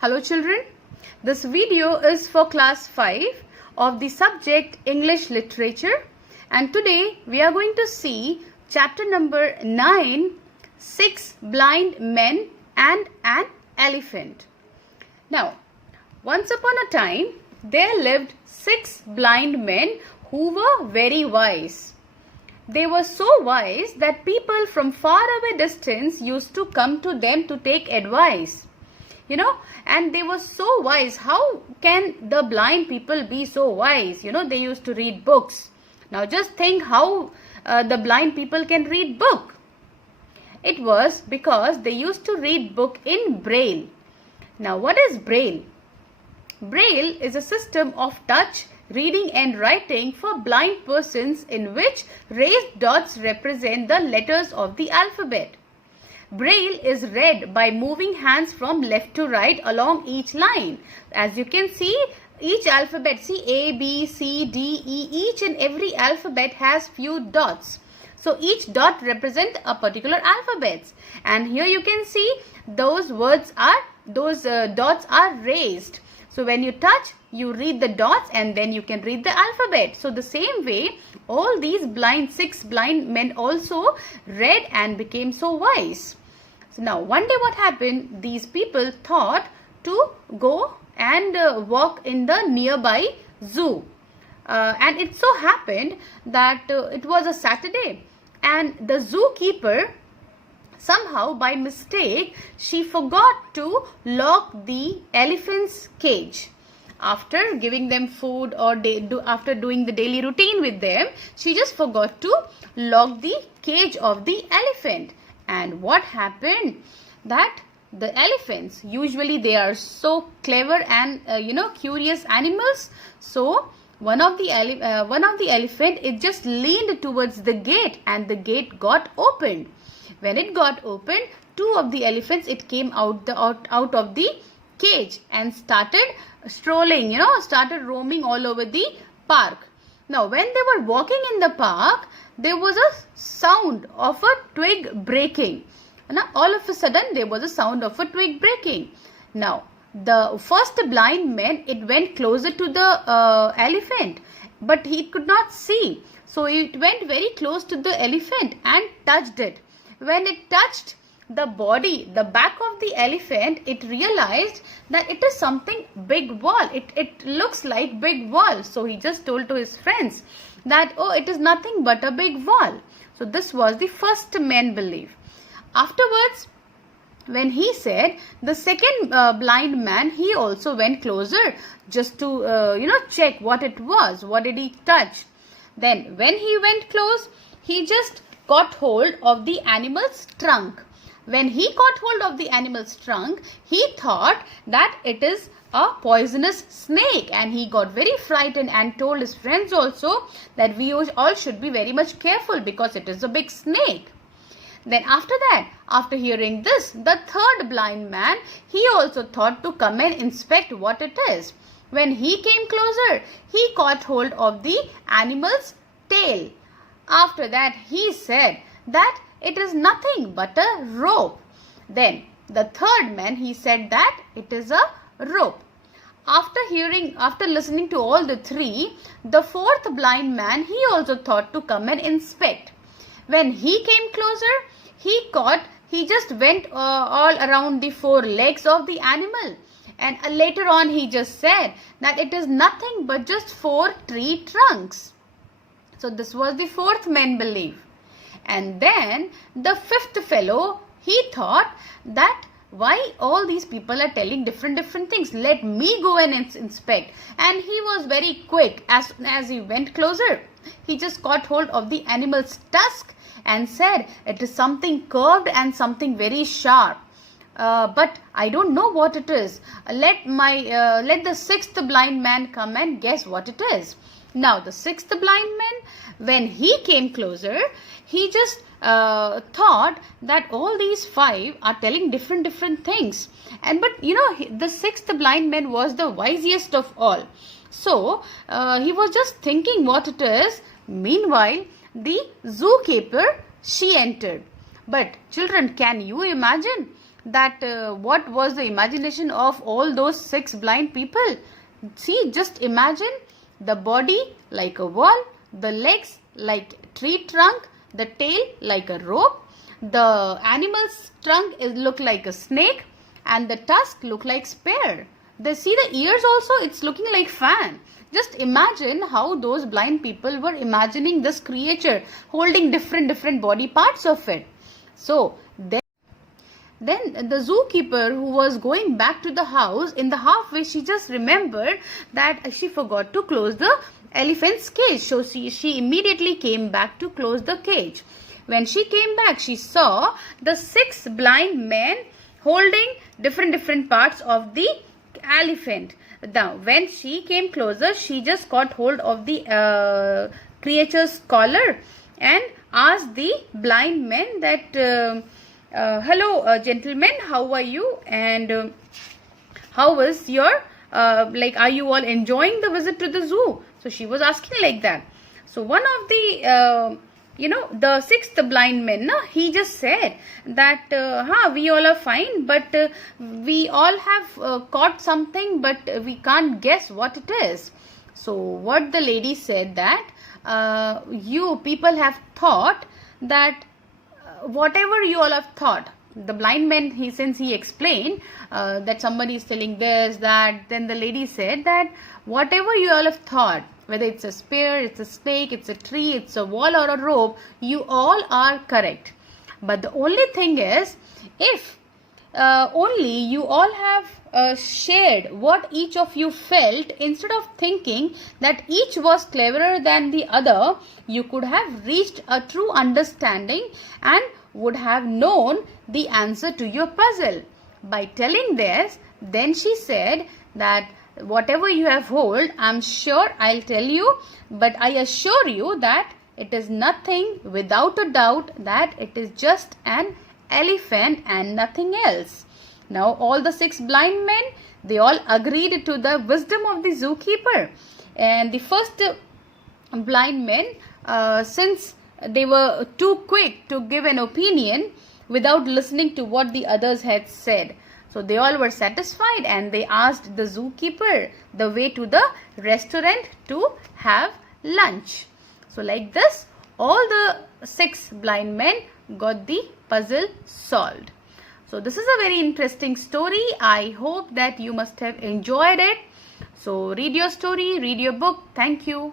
Hello children, this video is for class 5 of the subject English Literature, and today we are going to see chapter number 9, 6 Blind Men and an Elephant. Now, once upon a time there lived 6 blind men who were very wise. They were so wise that people from far away distance used to come to them to take advice. And they were so wise. How can the blind people be so wise? They used to read books. Now just think how the blind people can read book. It was because they used to read book in Braille. Now what is Braille? Braille is a system of touch, reading and writing for blind persons in which raised dots represent the letters of the alphabet. Braille is read by moving hands from left to right along each line. As you can see, each alphabet, see A, B, C, D, E, each and every alphabet has few dots. So each dot represents a particular alphabet. And here you can see those dots are raised. So when you touch, you read the dots and then you can read the alphabet. So the same way, all these 6 blind men also read and became so wise. So now one day what happened, these people thought to go and walk in the nearby zoo. And it so happened that it was a Saturday, and the zookeeper, somehow by mistake, she forgot to lock the elephant's cage. After giving them food or after doing the daily routine with them, she just forgot to lock the cage of the elephant. And what happened? That the elephants, usually they are so clever and curious animals. So one of the elephant, it just leaned towards the gate and the gate got opened. When it got opened, 2 of the elephants, it came out of the cage and started strolling, started roaming all over the park. Now when they were walking in the park, there was a sound of a twig breaking. Now all of a sudden there was a sound of a twig breaking. Now the first blind man, it went closer to the elephant, but he could not see. So it went very close to the elephant and touched it. When it touched the body, the back of the elephant, it realized that it is something big wall. It looks like big wall. So he just told to his friends that, oh, it is nothing but a big wall. So this was the first man belief. Afterwards, when he said, the second blind man, he also went closer just to check what it was. What did he touch? Then when he went close, he just caught hold of the animal's trunk. When he caught hold of the animal's trunk, he thought that it is a poisonous snake, and he got very frightened and told his friends also that we all should be very much careful because it is a big snake. Then after that, after hearing this, the third blind man, he also thought to come and inspect what it is. When he came closer, he caught hold of the animal's tail. After that, he said that it is nothing but a rope. Then the third man, he said that it is a rope. After listening to all the 3, the fourth blind man, he also thought to come and inspect. When he came closer, he just went all around the 4 legs of the animal. And later on, he just said that it is nothing but just 4 tree trunks. So this was the fourth man belief. And then the fifth fellow, he thought that why all these people are telling different things. Let me go and inspect. And he was very quick. As soon as he went closer, he just caught hold of the animal's tusk and said, it is something curved and something very sharp. But I don't know what it is. Let the 6th blind man come and guess what it is. Now the 6th blind man, when he came closer, he just thought that all these 5 are telling different things. But the 6th blind man was the wisest of all. So he was just thinking what it is. Meanwhile, the zookeeper, she entered. But children, can you imagine that what was the imagination of all those 6 blind people. See, just imagine the body like a wall, the legs like tree trunk, the tail like a rope, the animal's trunk look like a snake, and the tusk look like spear. They see the ears also, it's looking like fan. Just imagine how those blind people were imagining this creature holding different body parts of it. So then the zookeeper, who was going back to the house, in the halfway she just remembered that she forgot to close the elephant's cage. So she immediately came back to close the cage. When she came back, she saw the 6 blind men holding different parts of the elephant. Now, when she came closer, she just caught hold of the creature's collar and asked the blind men that, hello, gentlemen, how are you? And how was your, are you all enjoying the visit to the zoo? So she was asking like that. So one of the, the 6th blind man, he just said that, we all are fine, but we all have caught something, but we can't guess what it is. So what the lady said that, you people have thought that whatever you all have thought. The blind man, since he explained that somebody is telling this, that, then the lady said that whatever you all have thought, whether it's a spear, it's a snake, it's a tree, it's a wall or a rope, you all are correct. But the only thing is, if only you all have shared what each of you felt, instead of thinking that each was cleverer than the other, you could have reached a true understanding and would have known the answer to your puzzle. By telling this, then she said that whatever you have hold, I'm sure I'll tell you, but I assure you that it is nothing, without a doubt, that it is just an elephant and nothing else. Now all the 6 blind men, they all agreed to the wisdom of the zookeeper. And the first blind men, since they were too quick to give an opinion without listening to what the others had said, so they all were satisfied and they asked the zookeeper the way to the restaurant to have lunch. So like this, all the 6 blind men got the puzzle solved. So this is a very interesting story. I hope that you must have enjoyed it. So read your story, read your book. Thank you.